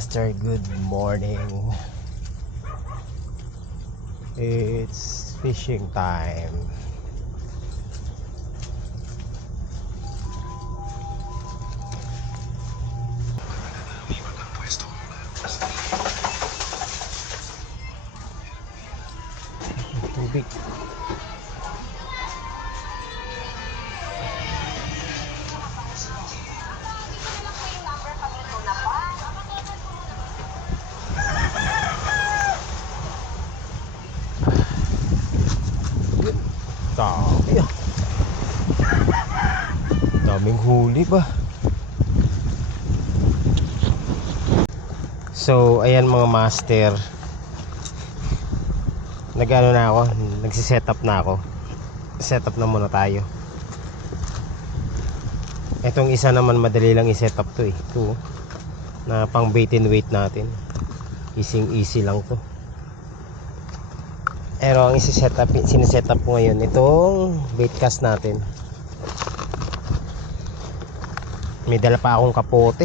master, good morning. It's fishing time. Tubig. Dami ah. Daming huli ba? So ayan mga master, nag-ano na ako, nagsiset up na ako. Set up na muna tayo. Etong isa naman madali lang i-set up to eh. Ito na pang bait and weight natin. Easy lang to. Pero ang sineset up ko ngayon itong bait cast natin. May dala pa akong kapote.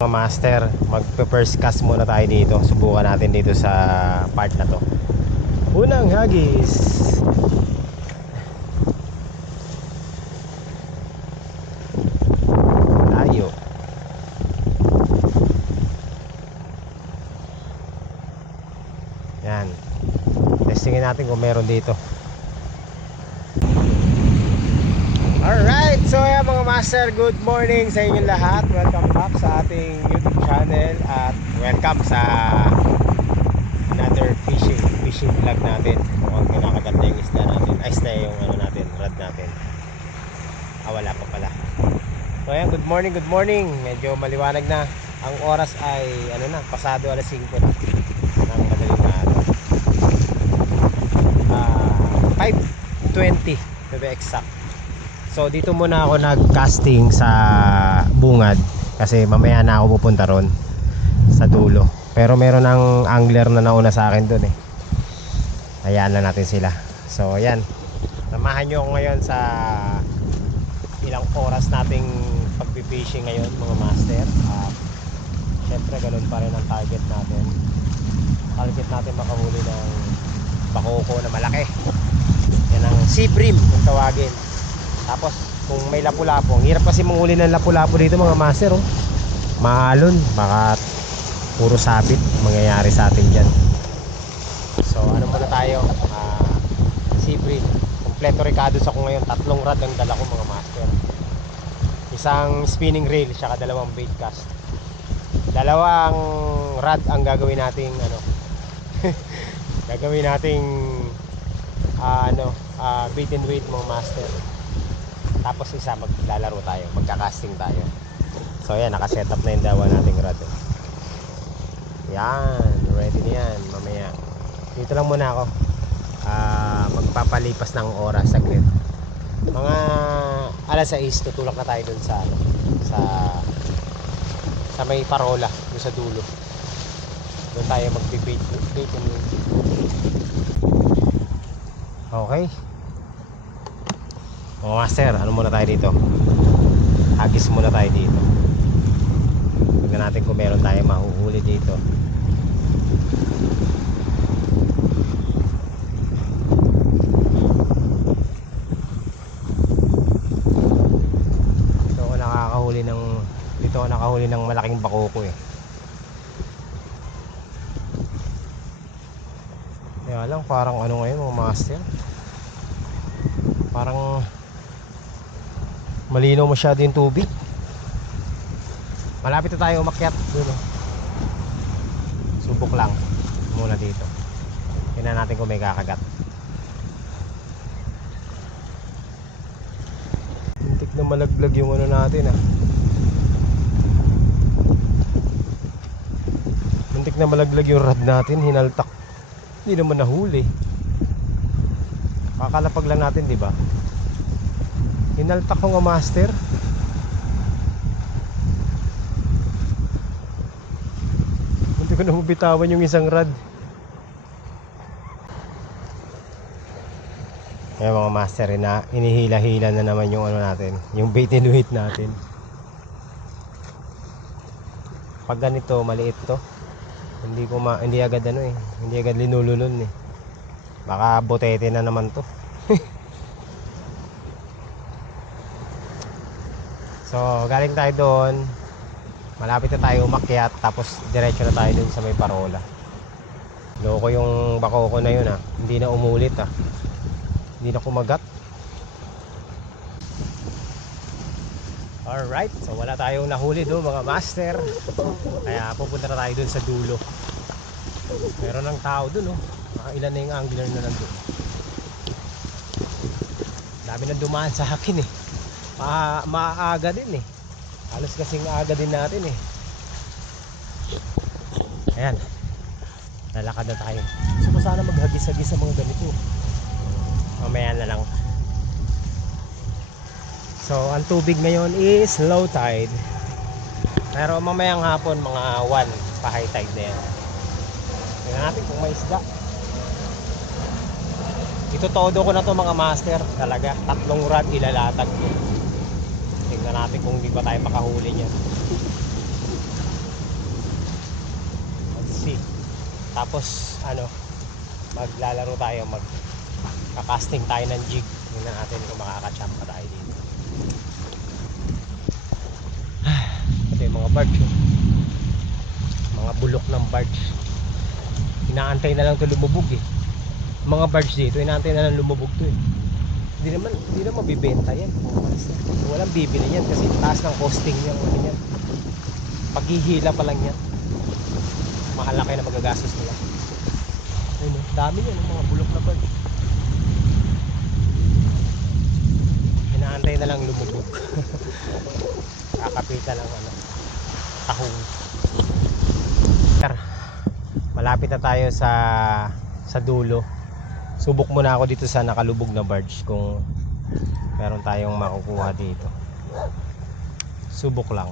Mga master, mag-first cast muna tayo dito. Subukan natin dito sa part na to. Unang hagis. Tayo. Yan. Testingin natin kung meron dito. Alright, so yan mga master, good morning sa inyong lahat. Welcome back sa ating YouTube channel at welcome sa another fishing vlog natin. Mukhang kinakagat na yung isda natin. Ay, isda yung ano natin, rod natin. Wala pa pala. So yan, good morning. Medyo maliwanag na. Ang oras ay ano na, pasado alas 5 na ng madaling araw. 5:20 to be exact. So dito muna ako nag-casting sa bungad kasi mamaya na ako pupunta ron sa dulo. Pero meron ng angler na nauna sa akin dun eh. Hayaan na natin sila. So ayan, samahan nyo ako ngayon sa ilang oras nating pagpipishing ngayon mga master. Syempre ganun pa rin ang target natin. Target natin makahuli ng bakoko na malaki. Yan ang sea bream kung tawagin. Tapos kung may lapu-lapu, ang hirap kasi manghuli ng lapu-lapu dito mga master oh. Maalon, baka puro sabit mangyayari sa atin dyan. So ano muna tayo, sea bream. Kompleto ricados ako ngayon. 3 rod ang dala ko mga master. Isang spinning reel, saka 2 bait cast. 2 rod ang gagawin nating ano gagawin nating bait and weight mga master. Tapos isa maglalaro tayo, magka-casting tayo. So ayan, naka-set up na yung dawa nating rod. Yan, ready na yan mamaya. Dito lang muna ako. Magpapalipas ng oras saglit. Mga alas 6 tutulak na tayo dun sa sa may parola, dun sa dulo. Doon tayo mag-bait and weight. Okay. Mga master, ano muna tayo dito? Hagis muna tayo dito. Tignan natin kung meron tayo mahuhuli dito. Dito ako nakahuli ng malaking bakoko eh. Kaya lang parang ano ngayon mga master, parang malinaw masyado yung tubig. Malapit na tayo umakyat dun oh. Subok lang muna dito. Tingnan natin kung may kakagat. Muntik na malaglag yung ano natin ah. Muntik na malaglag yung rod natin, hinaltak. Hindi naman nahuli. Kakalapag lang natin, di ba? Hinaltak ko nga master. Hindi ko na mabitawan yung isang rod. Ayan mga master, inihila-hila na naman yung ano natin, yung bait and weight natin. Pag ganito maliit to, hindi agad hindi agad linululun eh. Baka botete na naman to. So galing tayo doon, malapit na tayo umakyat, tapos diretso na tayo dun sa may parola. Loko yung bako ko na yun hindi na umulit hindi na kumagat. Alright, so wala tayong nahuli doon mga master, kaya pupunta na tayo doon sa dulo. Meron ng tao doon ilan na yung angler na nandun. Dami na dumaan sa akin maaga din halos kasing aga din natin Ayan, lalakad na tayo. Gusto ko sana maghagis-hagis sa mga ganito, mamaya na lang. So ang tubig ngayon is low tide, pero mamayang hapon mga 1 pa high tide na yan. Tingnan natin kung may isda. Ito todo ko na to mga master, talaga 3 rod ilalatag ko. Tingnan natin kung di ba tayo makahuli niyan. Let's see. Tapos maglalaro tayo, magka-casting tayo ng jig. Tingnan natin kung makaka-champ pa tayo dito. Ito yung mga barge mga bulok ng barge, inaantay na lang ito lumubog mga barge dito, inaantay na lang lumubog to hindi naman mabibenta yan, walang bibili yan kasi taas ng costing niya. Paghihila pa lang yan, mahalaki na magagastos nila. Ayun, dami yan mga bulok na barge, inaantay na lang lumubog. Kakapitan ng tahong. Malapit na tayo sa dulo. Subok muna ako dito sa nakalubog na barge kung meron tayong makukuha dito. Subok lang.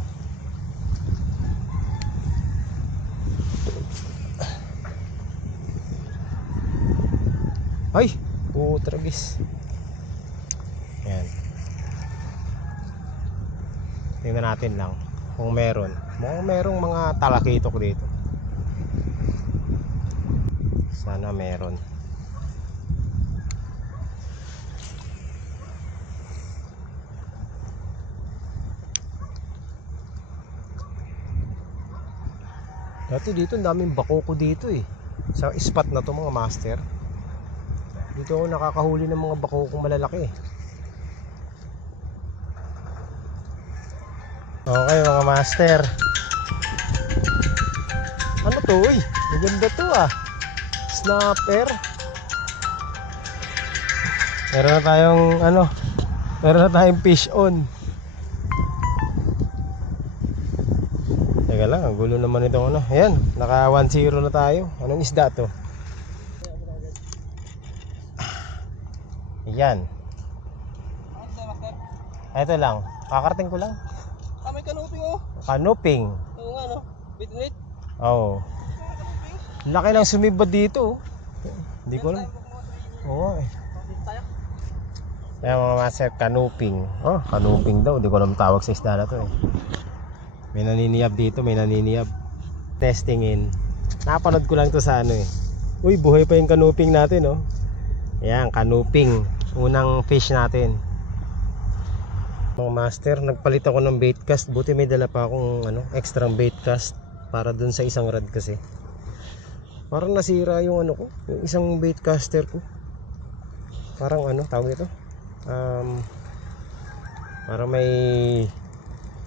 Ay, putragis. Ayan. Tingnan natin lang kung meron. Mukhang merong mga talakitok dito. Sana meron. Dati dito ang daming bakoko dito sa spot na to mga master. Dito ako nakakahuli ng mga bakokong malalaki. Okay mga master, ano to maganda to snapper. Meron na tayong fish on. Teka lang, ang gulo naman itong ayan, naka 1-0 na tayo. Anong isda to? Ayan, ito lang, kakarating ko lang. May kanuping Kanuping. Oo nga Bitnit. Oo. Laki ng sumibad dito Hindi ko alam. Oo Kaya mga master, kanuping. Kanuping daw, hindi ko alam tawag sa isda na to May naniniyab dito, may naniniyab. Testingin. Napanood ko lang to sa Uy, buhay pa yung kanuping natin Ayan, kanuping. Unang fish natin. Mga master, nagpalit ako ng bait cast. Buti may dala pa akong extra bait cast para dun sa isang rod kasi. Parang nasira yung ko, yung isang bait caster ko. Parang tawag ito? Parang may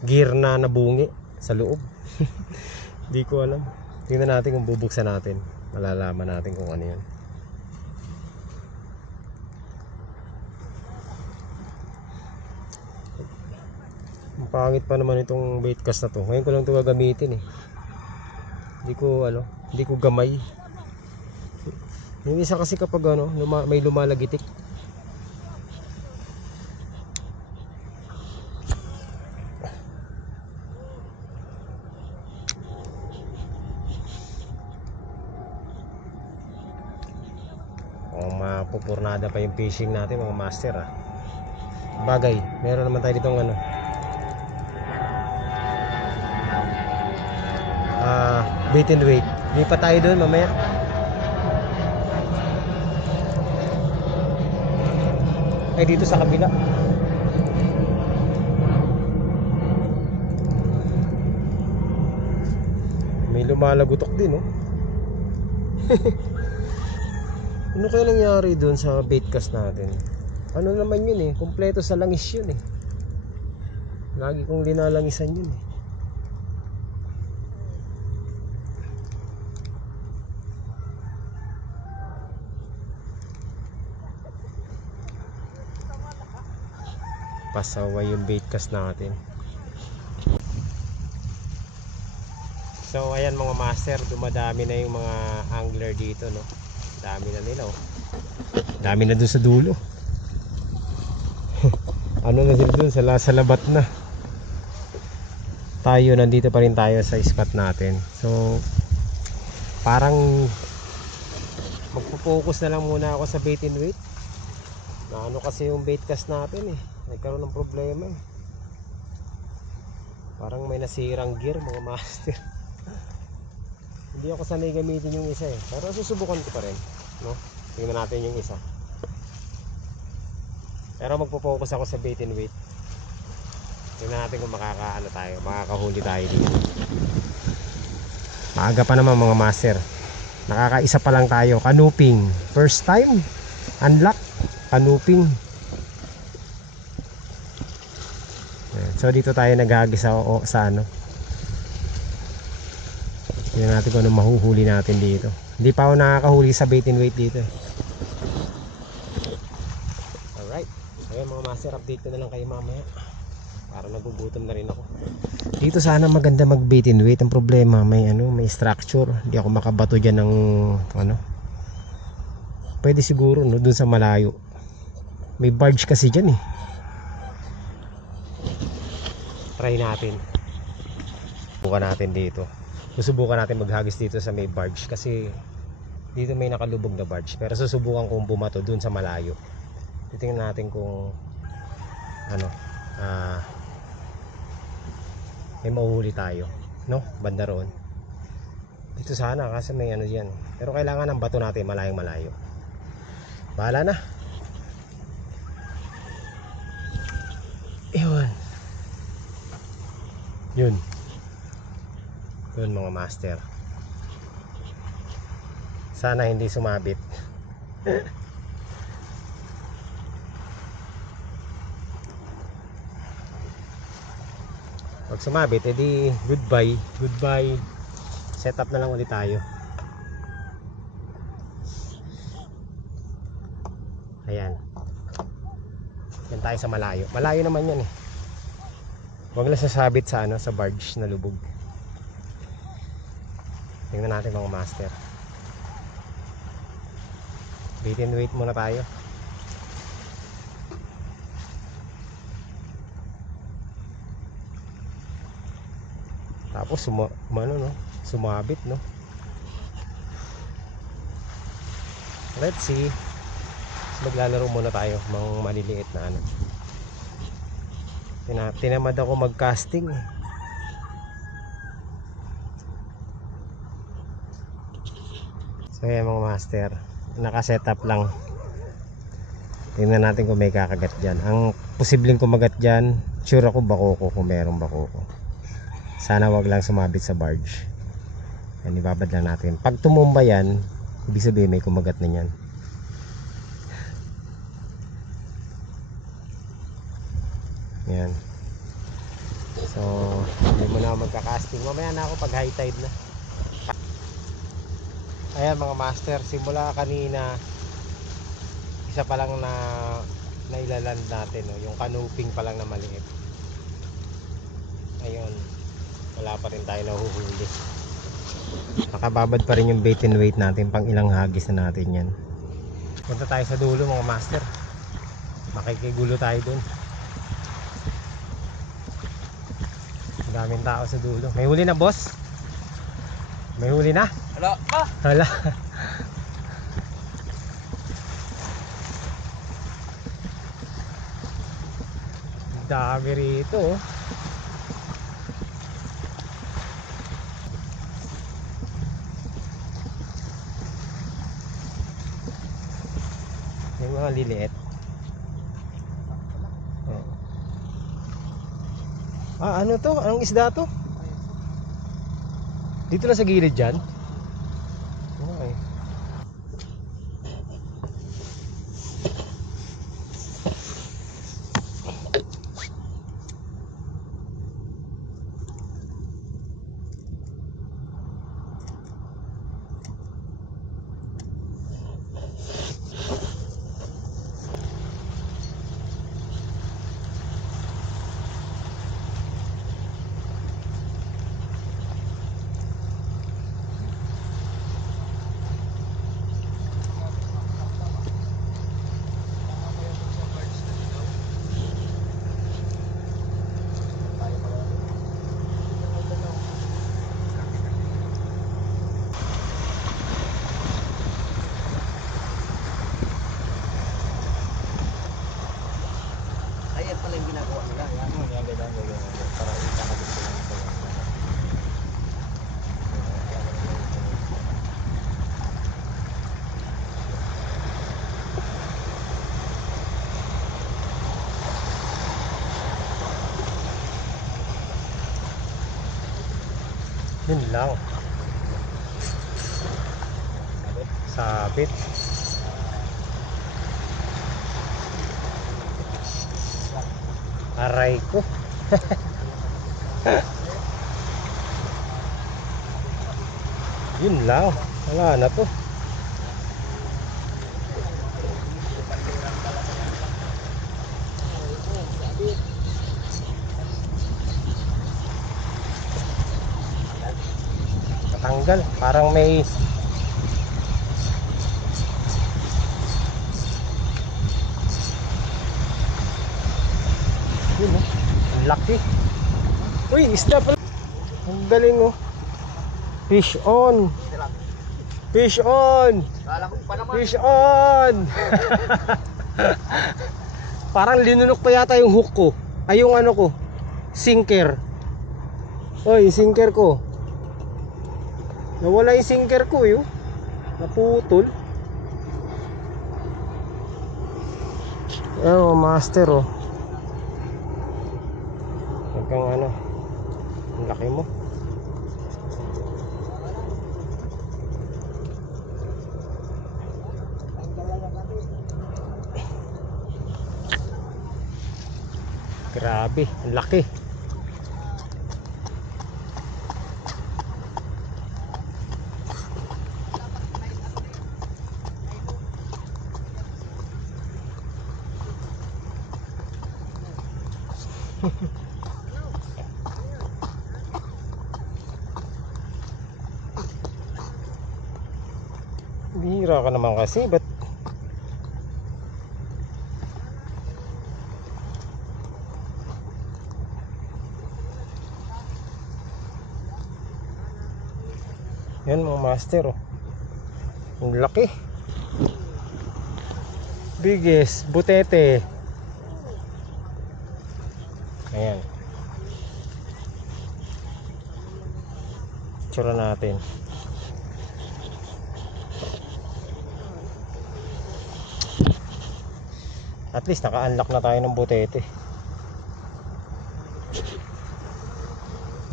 gear na nabungi sa loob. Hindi ko alam. Tingnan natin kung bubuksan natin. Malalaman natin kung ano yun. Ang pangit pa naman itong bait cast na to. Ngayon ko lang ito gagamitin Hindi ko gamay. Yung isa kasi kapag may lumalagitik. Mapupurnada pa yung fishing natin mga master Bagay, meron naman tayo ditong Bait and wait. Lipat tayo doon mamaya. Ay, dito sa kabila. May lumalagotok din, oh. Ano kaya nangyari doon sa bait cast natin? Ano naman yun eh, kumpleto sa langis yun eh. Lagi kong linalangisan yun eh. Pasaway yung bait cast natin. So ayan mga master, dumadami na yung mga angler dito, no. Dami na nila, oh. Dami na dun sa dulo. Ano na sila dun, sa labat na. Tayo nandito pa rin tayo sa spot natin. So parang magpo-focus na lang muna ako sa bait and wait. Na ano kasi yung bait cast natin eh, nagkaroon ng problema eh. Parang may nasirang gear mga master. Hindi ako sanay gamitin yung isa eh, pero susubukan ko pa rin, no? Tingnan natin yung isa. Pero magpo-focus ako sa bait and wait. Tingnan natin kung makakahuli tayo dito. Maaga pa naman mga master. Nakakaisa pa lang tayo. Canooping. First time. Unlock. Canooping. So dito tayo naghahagis sa ano. Tingnan natin kung ano mahuhuli natin dito. Hindi pa ako nakakahuli sa bait and wait dito. Alright. Ayun mga master, update ko na lang kayo mamaya. Para nagugutom na rin ako. Dito sana maganda mag bait and wait. Ang problema may structure. Hindi ako makabato diyan ng ano. Pwede siguro no dun sa malayo. May barge kasi diyan eh. Try natin. Subukan natin dito. Susubukan natin maghagis dito sa may barge kasi dito may nakalubog na barge. Pero susubukan kong bumato dun sa malayo. Titingnan natin kung may mahuhuli tayo, no? Banda roon. Dito sana kasi may ano diyan. Pero kailangan ng bato natin malayong malayo. Bahala na. Ewan. Yun mga master, sana hindi sumabit. Pag sumabit edi goodbye, set up na lang ulit tayo. Ayan, yan tayo sa malayo naman yan eh. Huwag lang sasabit sa sa barge na lubog. Tingnan natin mga master. Bait and wait muna tayo. Tapos sumabit no. Let's see. Maglalaro muna tayo mga maliliit na tinamad ako mag-casting. So yan mga master, naka-setup lang. Tingnan natin kung may kakagat dyan. Ang posibleng kumagat dyan, sure ako bakoko, kung merong bakoko. Sana wag lang sumabit sa barge. Yan, ibabad lang natin. Pag tumumba yan, ibig sabihin may kumagat na yan. Yan. So hindi mo na magka-casting. Mamaya na ako pag high tide na. Ayan mga master, simula kanina isa pa lang na nailaland natin, no? Yung canooping pa lang na maliit. Ayun, wala pa rin tayo nahuhuli. Nakababad pa rin yung bait and wait natin, pang ilang hagis na natin yan. Punta tayo sa dulo mga master, makikigulo tayo dun. Daming tao sa dulo. May huli na boss? May huli na? Hala. Dami rito. Mga liliit. Oh. Ano to? Anong isda to? Dito lang sa gilid dyan? Okay. Ayan pala yung ginagawa nila. Yan. Para ikakabit ko lang ito. Yun lang. Sabit. Aray ko. Yun lang. Wala na to. Natanggal. Parang may yun oh. Ang laki. Uy, isda pala. Ang galing oh. Fish on. Fish on. Kala ko pa naman. Fish on. Parang linunok pa yata yung hook ko. Ay yung ano ko. Sinker. Oy, sinker ko. Nawala yung sinker ko yun. Naputol. Oh, master oh. Hanggang ano. Ang laki mo. Grabe, ang laki. Bihira ka naman kasi, ba't yan mga master oh. Ang laki. Biggest butete. Ayan. Tsura natin. At least naka-unlock na tayo ng butete.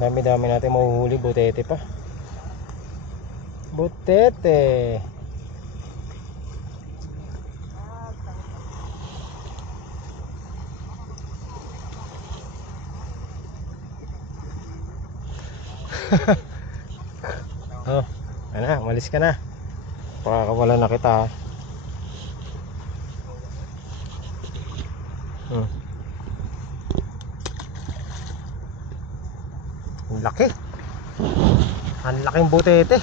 Dami-dami natin mahuhuli butete pa. Butete. Oh, ano, umalis ka na. Pakakawala na kita. Ang laki. Ang laking butete.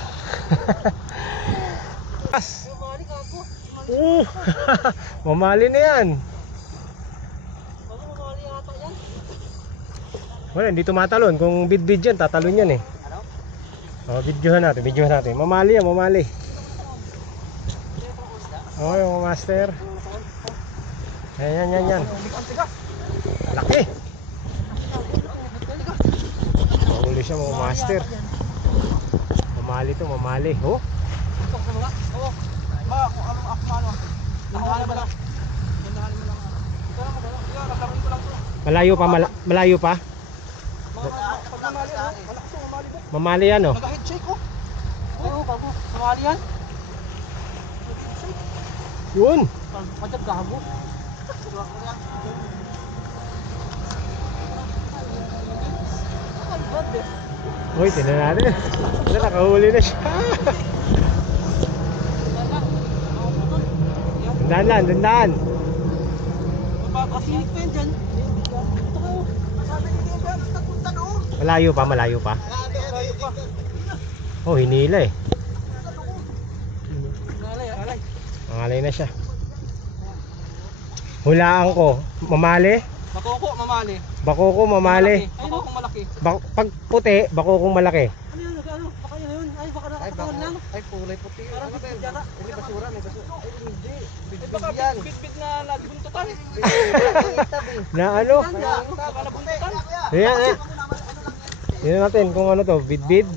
Mamali ka ako. Mamali na yan. Mamali yata yan. Wala, hindi tumatalon. Kung bid-bid yan, tatalon yan eh. Ano? Videohan natin. Mamali yan, mamali. Okay, mga master. Yan. Laki. Mahuli siya mga master. Mamali to, mamali. Oh? Ito sa mga. Oo. Ako ano. Ano ba lang? Malayo pa, malayo pa. Pag namali, malakas yung mamali mo. Mamali yan oh. Nag-head shake oh. Oo, bago. Mamali yan. Yun. Madab gago. Uy, tingnan natin. Wala, nakahuli na siya. Dandaan lang, dandaan. Mapapasinig pa yan dyan. Ito kayo. Masabi nito yan dyan. Tapunta na oh. Malayo pa, malayo pa. Malayo pa. Oh, hinila eh. Alay. Mangalay na siya. Hulaan ko. Mamali. Bakoko, mamali. Bakoko, mamali. Bakokong malaki. Pag puti, bakokong malaki. Ano yan? Ano? Baka yun. Ay, baka nakatawan lang. Ay, kulay puti. Parang bitbit yata. May basura, may basura. Ay, hindi. Ay, baka bitbit na nagbuntutan. Na ano? Baka nabuntutan. Ayan, eh. Tingnan natin kung ano to, bidbid.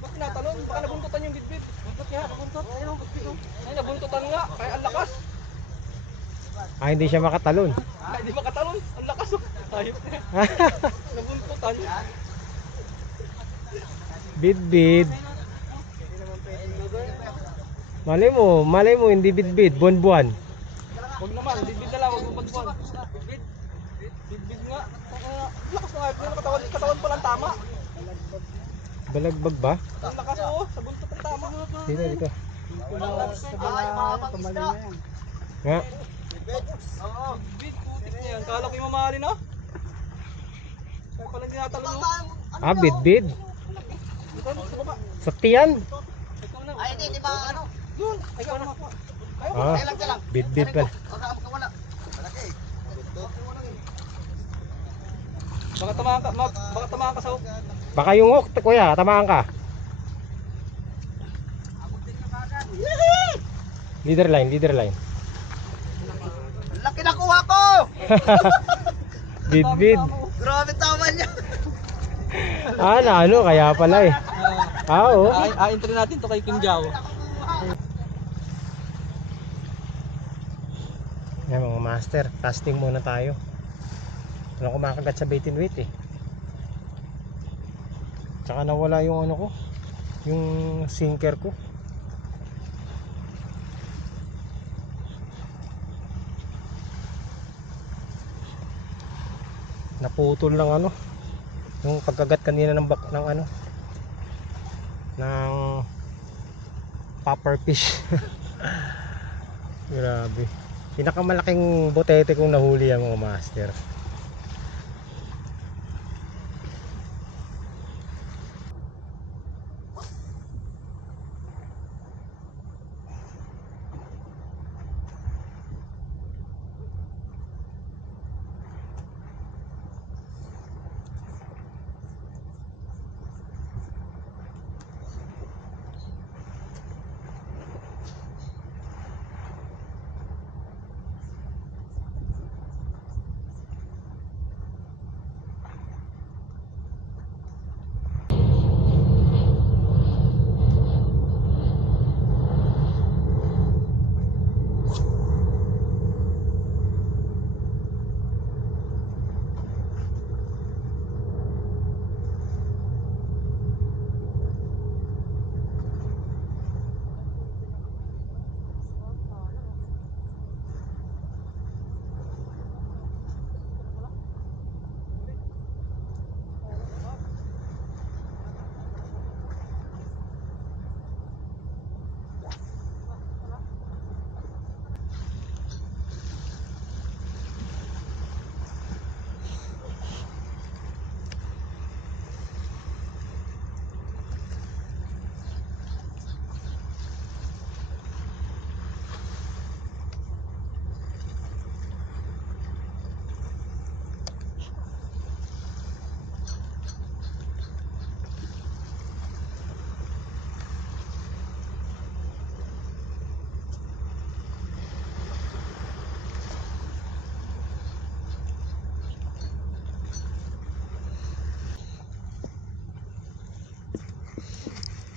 Ba't natalon? Baka nabuntutan yung bitbit. Ba't kaya nabuntot? Ayun, bitbit oh. Ay, nabuntutan nga. Kaya ang lakas. Ah, hindi siya makatalon. Ay, hindi makatalon. Ang lakas oh. Ayop na. Nabuntutan. Bidbid. Malay mo, hindi bidbid, buwan-buwan. Huwag naman, bitbit na lang. Huwag mong bagbuan. Bitbit. Bitbid nga. Lakas na nga. Katawan pa lang tama. Balagbag ba? Ang lakas oo. Sa buntot ang tama. Dito, dito. Pamali na yan. Nga. Oo. Bitbit. Putik na yan. Kala ko yung mamali na. Kaya pala tinatalon mo. Ah, bidbid. Ito, sa baba. Sakti yan. Ikaw na. Ay, hindi ba ano? Yun. Ikaw na. Ah, bidbid pala. Wala. Malaki. Baka tamaan ka. Baka tamaan ka sa hook. Baka yung hook, kuya, tamaan ka. Leader line, leader line. Laki na kuha ko! Bidbid. Grabe tama niya. Ah, na ano, kaya pala eh. Ah, oo. Entry natin to kay Kim Jao. Yan mga master, casting muna tayo. Walang kumakagat sa bait and weight eh. Tsaka nawala yung ano ko, yung sinker ko. Naputol ng ano, yung pagkagat kanina ng ng ano, ng popper fish. Grabe. Pinakamalaking botete kong nahuli ang mga master.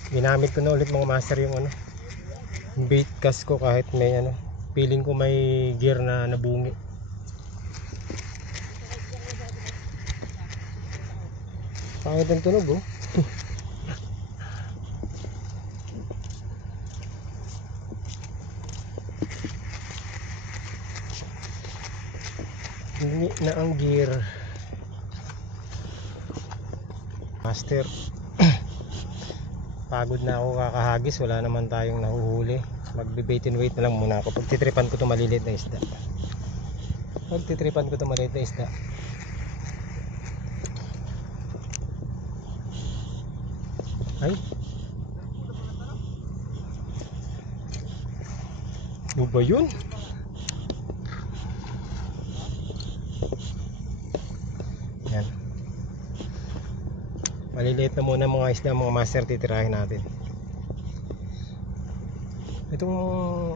Ginamit ko na ulit mga master yung ano, yung bait cast ko kahit may ano, feeling ko may gear na nabungi. Pangit ang tunog oh. Hingi na ang gear. Master. Pagod na ako kakahagis, wala naman tayong nahuhuli. Magbe-bait and wait na lang muna ako. Pagtitripan ko 'tong maliliit na isda. Ay. Ano ba yun? Yan. Maliliit na muna mga isda, mga master, titirahin natin. Itong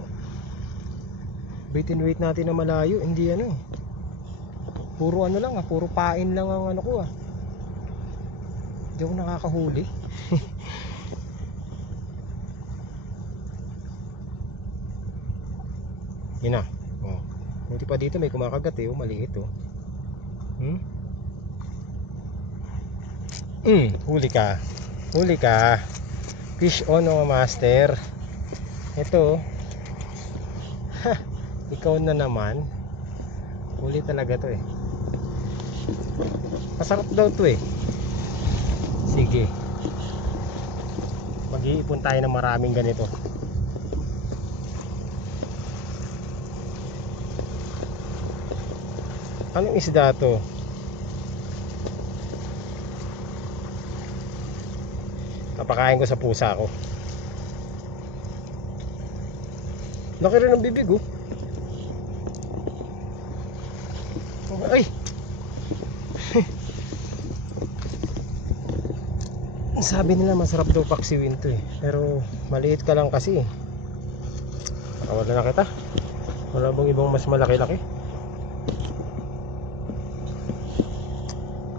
bait and wait natin na malayo, hindi ano. Puro ano lang puro pain lang ang ano ko Hindi ako nakakahuli. Yun na. Oh. Buti pa dito may kumakagat maliit huli ka. Huli ka. Fish on master. Ito. Ikaw na naman. Huli talaga to Masarap daw to Sige. Mag-iipon tayo ng maraming ganito. Anong isda to? Napakain ko sa pusa ko. Laki rin ang bibig Ay! Sabi nila masarap daw paksiwin to pero maliit ka lang kasi wala na kita. Wala bang ibang mas malaki-laki?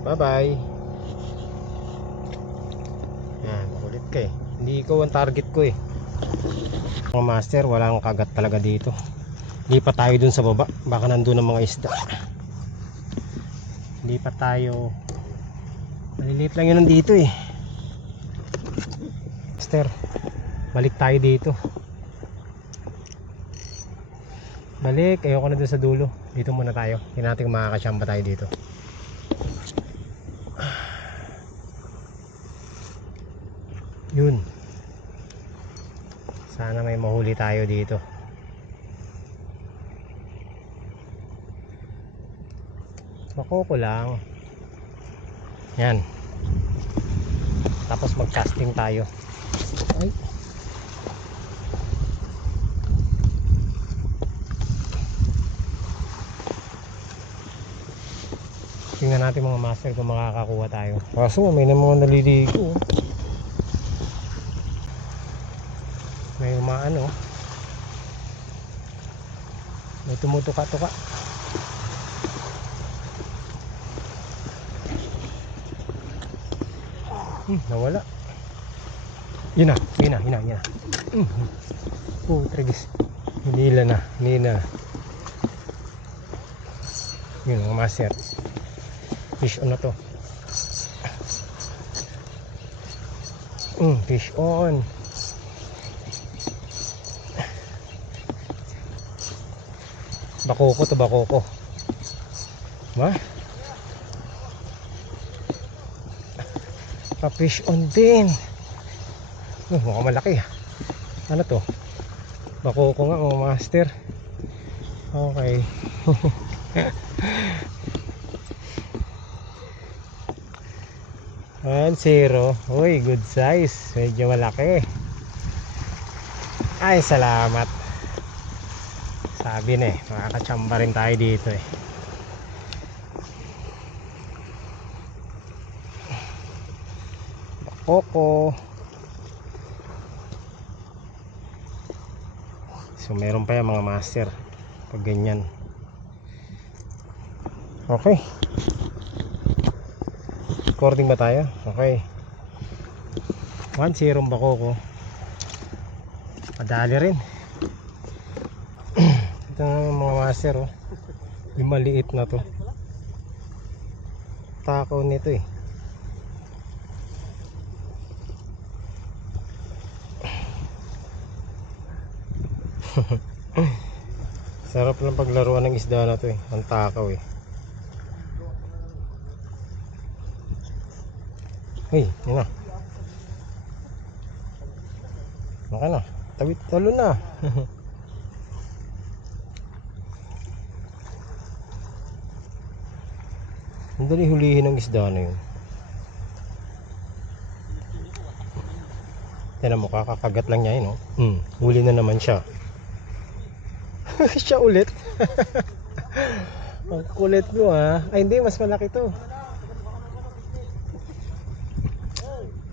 Bye bye. Yan, makulit ka Hindi ikaw ang target ko Mga master, walang kagat talaga dito. Lipat tayo dun sa baba. Baka nandun ang mga isda. Lipat tayo. Maliliit lang yun nandito Master, balik tayo dito. Balik, ayoko na dun sa dulo. Dito muna tayo. Hindi natin makakasyamba tayo dito. Yun. Sana may mahuli tayo dito. Makoko lang. Yan. Tapos mag-casting tayo. Ay. Tingnan natin mga master kung makakakuha tayo. Kaso may mga naliligo. May umaano. May tumutuka-tuka. Nawala. Yun na. Trigis. Hinila na. Yun mga master. Fish on na to. Fish on. Bakoko to, bakoko. Ma? Pa-fish on din. Mukhang malaki. Ano to? Bakoko nga mga master. Okay. 1-0. Uy, good size. Medyo malaki. Ay, salamat. Sabi na makakatsamba rin tayo dito Bakoko. So meron pa yan mga master pag ganyan. Okay, recording ba tayo? Okay, 1-0 bakoko. Madali rin. Ito na mga master yung maliit na to. Takaw nito Sarap lang paglaruan ng isda na to eh. Ang takaw eh. Uy, yun na. Maka na. Tawid, talo na. Ang dali hulihin ng isda na yun. Tiyan mo, kakakagat lang niya yun, no? Huli na naman siya. Siya ulit. Ang kulit mo, ha? Ay, hindi, mas malaki to.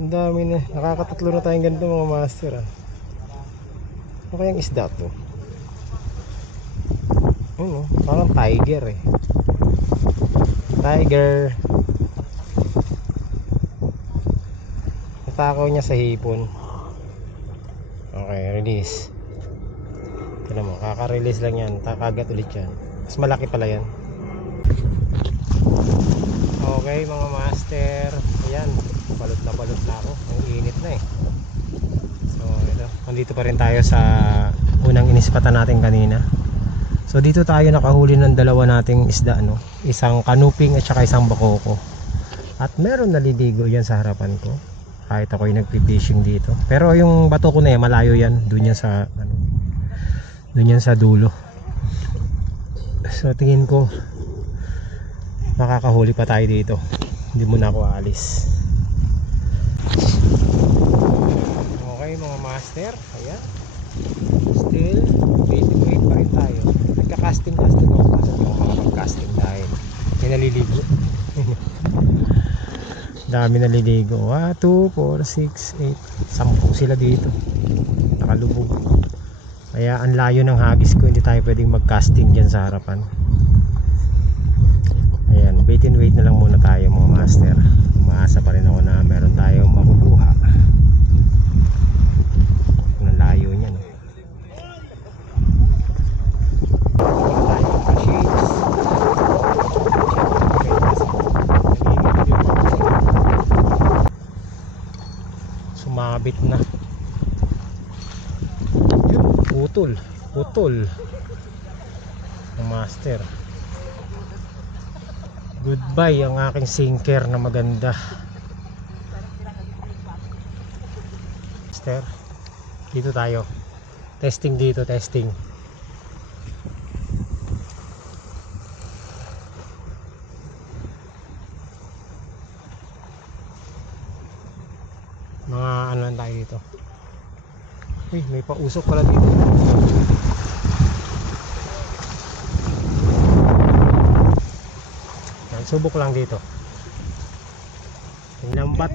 Ang dami na. Nakakatatlo na tayong ganito, mga master, ha? Ano kayang isda to? Ano, parang tiger, eh. Tiger. Natakaw niya sa hipon. Okay, release. Tignan mo, kaka-release lang yan. Kakagat ulit yan. Mas malaki pala yan. Okay mga master. Ayan, balot na ako. Ang init na eh. So ito, nandito pa rin tayo sa unang inispatan natin kanina. So dito tayo nakahuli ng dalawa nating isda, no? Isang kanuping at saka isang bakoko. At meron naliligo yan sa harapan ko. Kahit ako'y nagpi-fishing dito. Pero yung bato ko na yan, malayo yan. Doon yan sa ano, doon yan sa dulo. So tingin ko makakahuli pa tayo dito. Hindi muna ako aalis. Okay mga master, ayan. Still wait pa rin tayo. Nagka-casting ako. Kasi hindi ako makapag-casting dahil may naliligo. Dami naliligo. 1, 2, 4, 6, 8 10 sila dito. Nakalubog. Kaya ang layo ng hagis ko, hindi tayo pwedeng mag-casting dyan sa harapan. Ayan, wait and wait na lang muna tayo mga master. Umaasa pa rin ako na meron tayong makukuha. Ang layo niyan. Wala tayong machines. Sumabit na. Putol ang master. Goodbye ang aking sinker na maganda. Master, dito tayo. Testing dito, testing. Mga ano lang tayo dito. Uy, may pausok pala dito. Yan, subok lang dito. Yung lambat.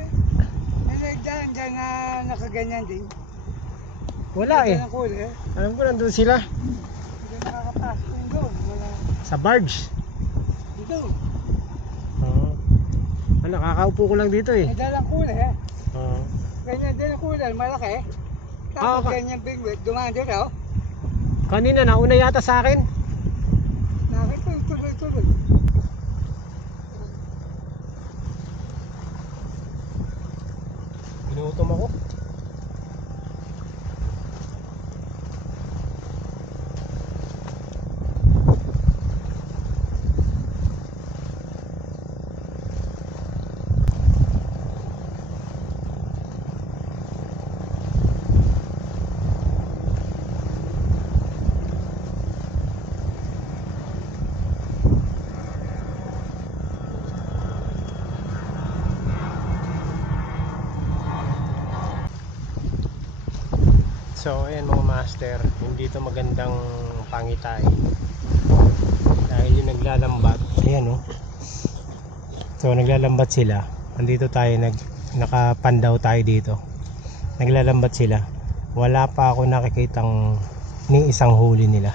May dyan na nakaganyan din. Wala eh. Ang huli eh. Alam ko nandun sila. Hindi nakakapasok doon. Wala. Sa barge. Dito. Ano, kakaupo ko lang dito eh. May dalang huli eh. Oo. Ganyan din ang kulay, malaki. Ah, Tapos ganyan bingwit, dumaan din oh. Kanina nauna yata sa akin. Nakita tuloy-tuloy. Ginutom ako. So ayan mga master, hindi ito magandang pangitay dahil yung naglalambat, ayan oh. So naglalambat sila, andito tayo, nakapandaw tayo dito, naglalambat sila. Wala pa ako nakikitang ni isang huli nila.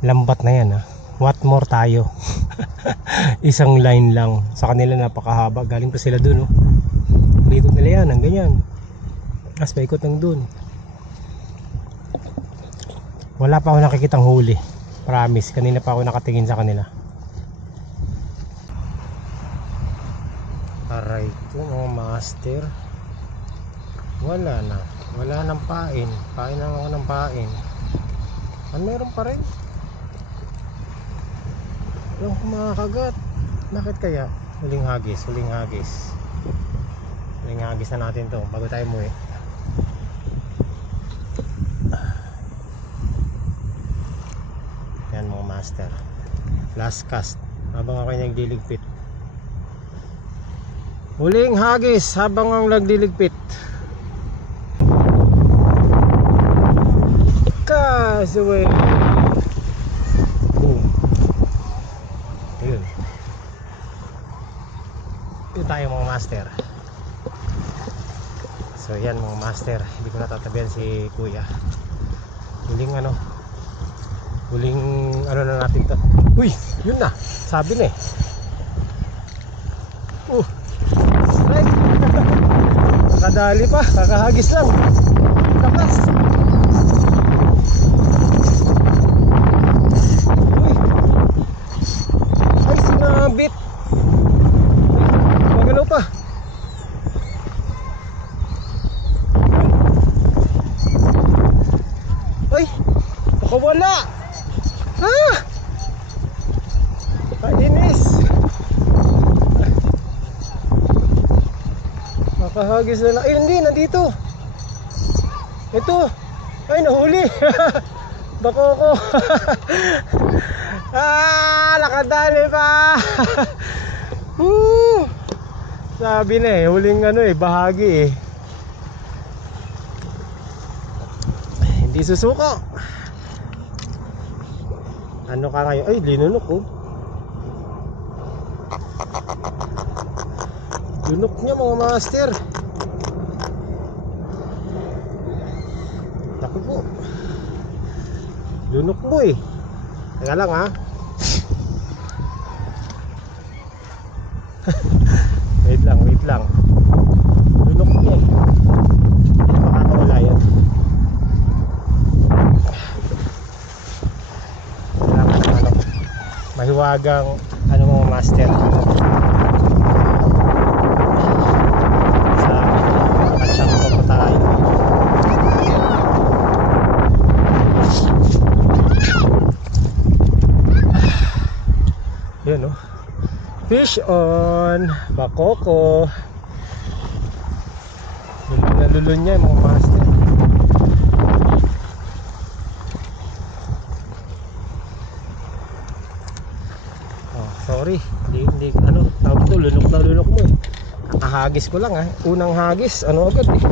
Lambat na yan ah. What more tayo? Isang line lang, sa kanila napakahaba, galing pa sila dun oh. Ikot nila yan, ang ganyan. Tapos paikot ng dun. Wala pa ako nakikitang huli. Promise, kanina pa ako nakatingin sa kanila. Aray ko mga master. Wala na. Wala nang pain. Pain lang ako ng pain. Meron pa rin. Yung kumakagat. Bakit kaya? Huling hagis, huling hagis. Huling hagis na natin to bago tayo umuwi. Yan mga master. Last cast habang ako'y nagdiligpit. Huling hagis habang ang nagdiligpit. Cast away. Boom. Yun. Yun tayo mga master. So yan mga master, hindi ko natatabihan si kuya. Huling ano na natin to. Uy, yun na, sabi na eh. Right. Nakadali pa, kakahagis lang. Lakas. Uy. Ay, sinabit. Magalaw pa. Ay, nakawala. Kainis. Makahagis na lang. Ay hindi, nandito. Ito. Ay nahuli. Bako ko. Nakadali pa. Sabi na eh, huling ano eh, bahagi eh. Hindi susuko. Ano ka ngayon? Ay, linunok ko. Lunok niya mga master. Naku po. Lunok mo eh. Teka lang ha. Wait lang. Lunok niya eh. Hindi makakawala yan. Kailangan ng ano, mahiwagang ano mga master. Yun oh. Fish on bakoko. Nalulun niya mga master. Oh, sorry. Hindi ano, tawag to, lunok na lunok mo eh. Kakahagis ko lang unang hagis, ano agad eh.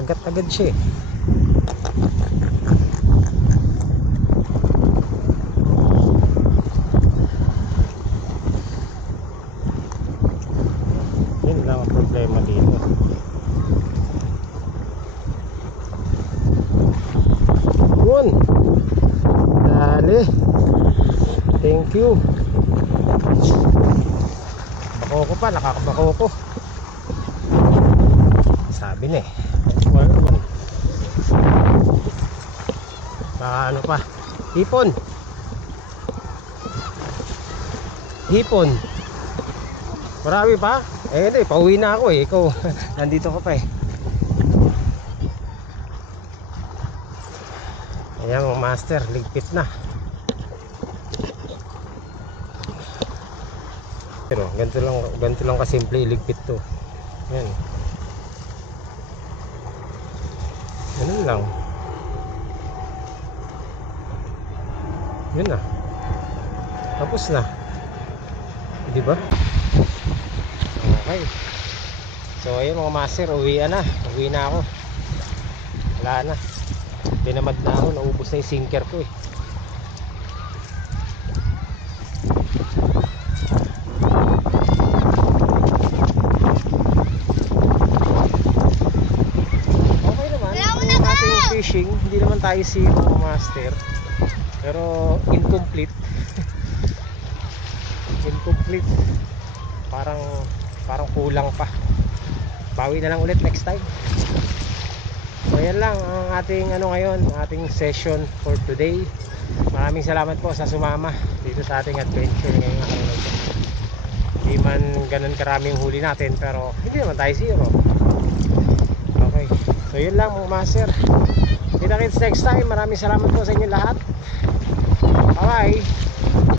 Agad siya eh. Problema dito. Yun. Dali. Thank you. Bakoko pa, nakakabakoko. Sabi na eh. Baka ano pa. Hipon. Marami pa? Eh hindi, pauwi na ako eh. Ikaw, nandito ka pa eh. Ayan mga master, ligpit na. Pero ganito lang kasimple iligpit to. Ayan. Ganun lang. Yun na. Tapos na. Di ba? Okay. So ayun mga master, uwi na ako. Wala na. Binamad na ako, naubos na yung sinker ko eh. Okay naman, yung ating fishing, hindi naman tayo zero mga master. Pero incomplete. Incomplete. Parang kulang pa. Bawi na lang ulit next time. So yan lang ang ating ano ngayon, ating session for today. Maraming salamat po sa sumama dito sa ating adventure ngayong araw na ito. Hindi man ganun karami yung huli natin, pero hindi naman tayo zero. Okay. So yun lang mga master. Kita-kits next time. Maraming salamat po sa inyo lahat. Bye-bye.